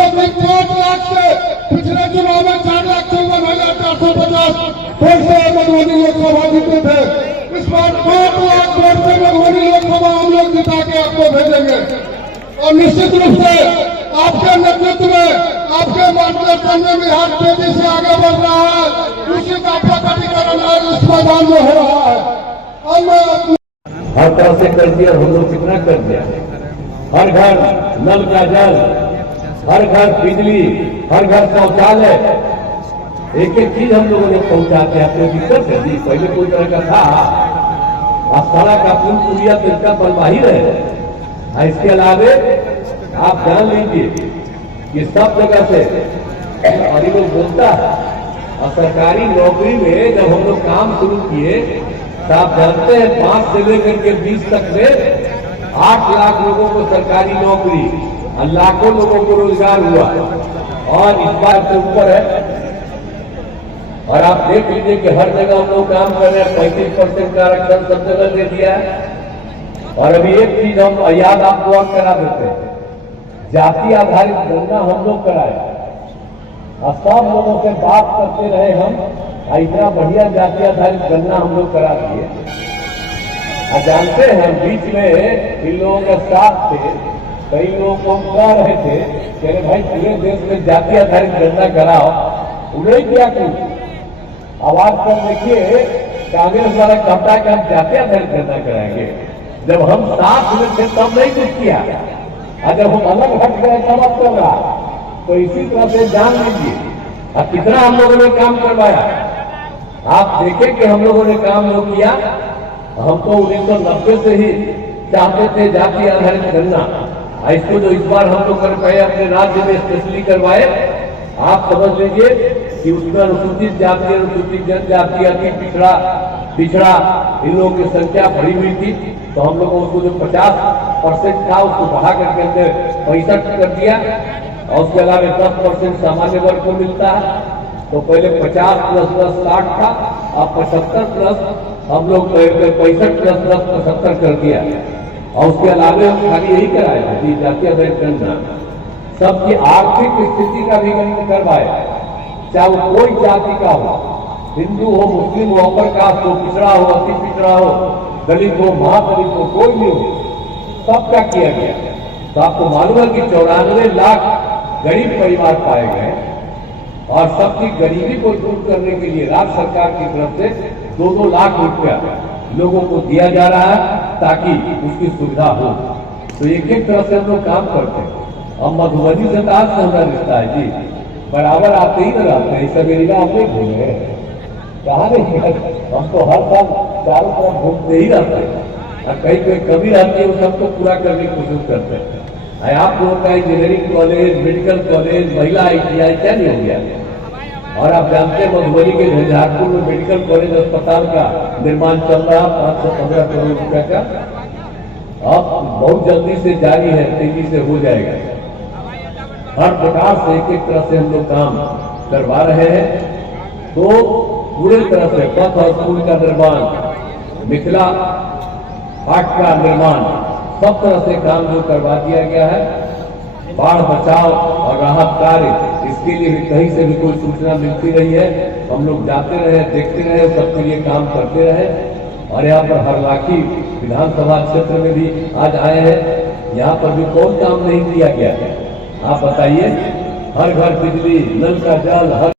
मुख्यमंत्री 4 लाख से पिछले चुनाव में 4 लाख 54,450 वोट से मधुबनी लोकसभा जीते थे। इस बार 5 लाख वोट से मधुबनी लोकसभा हम लोग जिता के आपको भेजेंगे और निश्चित रूप से आपके नेतृत्व में, आपके मार्गदर्शन में बिहार तेजी से आगे बढ़ रहा है। उसी का प्रकटीकरण आज इस मैदान में हो रहा है। हर तरह से कर दिया, हम लोग कितना कर दिया। हर घर नल का जल, हर घर बिजली, हर घर शौचालय, एक एक चीज हम लोगों ने पहुंचाते हैं। आपको दिक्कत है जी, पहले कोई तरह का था, अब सड़क का पुल पुलिया तो इसका बनवा ही रहे। इसके अलावे आप जान लीजिए कि सब जगह से और ये लोग बोलता है। और सरकारी नौकरी में जब हम लोग काम शुरू किए तो आप जानते हैं 5 से लेकर के 20 तक में 8 लाख लोगों को सरकारी नौकरी और लाखों लोगों को रोजगार हुआ और इस बार से ऊपर है। और आप देख लीजिए कि हर जगह हम लोग काम कर रहे हैं। 35% का आरक्षण सब जगह दे दिया है। और अभी एक चीज हम याद आपको और करा देते हैं, जाति आधारित गणना हम लोग कराए और सब लोगों से बात करते रहे हम। इतना बढ़िया जाति आधारित गणना हम लोग करा दिए। जानते हैं बीच में इन लोगों के साथ थे, कई लोग को कह रहे थे कि अरे भाई पूरे देश में जाति आधारित गणना कराओ, उन्हें क्या कुछ आवाज कर देखिए। कांग्रेस वाला कहता है कि हम जाति आधारित गणना कराएंगे। जब हम साथ में थे तब नहीं कुछ किया, और जब हम अलग हट गए तब अब कर रहा। तो इसी तरह से जान लीजिए अब कितना हम लोगों ने काम करवाया। आप देखें कि हम लोगों ने काम जो किया, हम तो 1990 से ही चाहते थे जाति आधारित गणना। इसको जो इस बार हम लोग कर पाए, अपने राज्य में स्पेशली करवाए। आप समझ लीजिए कि उसमें अनुसूचित जाति, अनुसूचित जनजाति, अति पिछड़ा इन लोगों की संख्या बढ़ी हुई थी। तो हम लोगों उसको जो 50% था उसको बढ़ा करके अंदर 65 कर दिया। और उसके अलावा 10% सामान्य वर्ग को मिलता है। तो पहले 50 + 10 60 था, अब 75 प्लस हम लोग 65 + 10 75 कर दिया। और उसके अलावा हम खाली यही कराए थे कि जाति आधारित गणना सबकी आर्थिक स्थिति का भी गणना करवाए, चाहे वो कोई जाति का हो, हिंदू हो, मुस्लिम हो, अपर कास्ट हो, पिछड़ा हो, अति पिछड़ा हो, दलित हो, महादलित हो, कोई भी हो, सबका किया गया। तो आपको मालूम है कि 94 लाख गरीब परिवार पाए गए और सबकी गरीबी को दूर करने के लिए राज्य सरकार की तरफ से 2-2 लाख रुपया लोगों को दिया जा रहा है ताकि उसकी सुविधा हो। तो एक एक तरह से हम लोग काम करते हैं। अब मधुबनी से तो आज से हमारा रिश्ता है जी, बराबर आते ही न रहते हैं। इस अमेरिका हम नहीं घूमे, कहा नहीं, हम तो हर साल चारों तरफ घूमते ही रहते हैं और कहीं कोई कमी रहती है वो सबको पूरा करने की कोशिश करते हैं। आप लोगों का इंजीनियरिंग कॉलेज, मेडिकल कॉलेज, महिला ITI क्या नहीं हो गया। और आप जानते हैं मधुबनी के झंझारपुर में मेडिकल कॉलेज अस्पताल का निर्माण चल रहा 515 करोड़ रुपया का। अब बहुत जल्दी से जारी है, तेजी से हो जाएगा। हर प्रकार से एक एक तरह से हम लोग काम करवा रहे हैं। तो पूरी तरह से पथ और पुल का निर्माण, मिथिला हाट का निर्माण, सब तरह से काम जो करवा दिया गया है। बाढ़ बचाव और राहत कार्य, इसके लिए भी कहीं से भी कोई सूचना मिलती रही है, हम लोग जाते रहे, देखते रहे, सबके लिए काम करते रहे। और यहाँ पर हरलाखी विधानसभा क्षेत्र में भी आज आए हैं। यहाँ पर भी कौन काम नहीं किया गया है, आप बताइए। हर घर बिजली, नल का जल, हर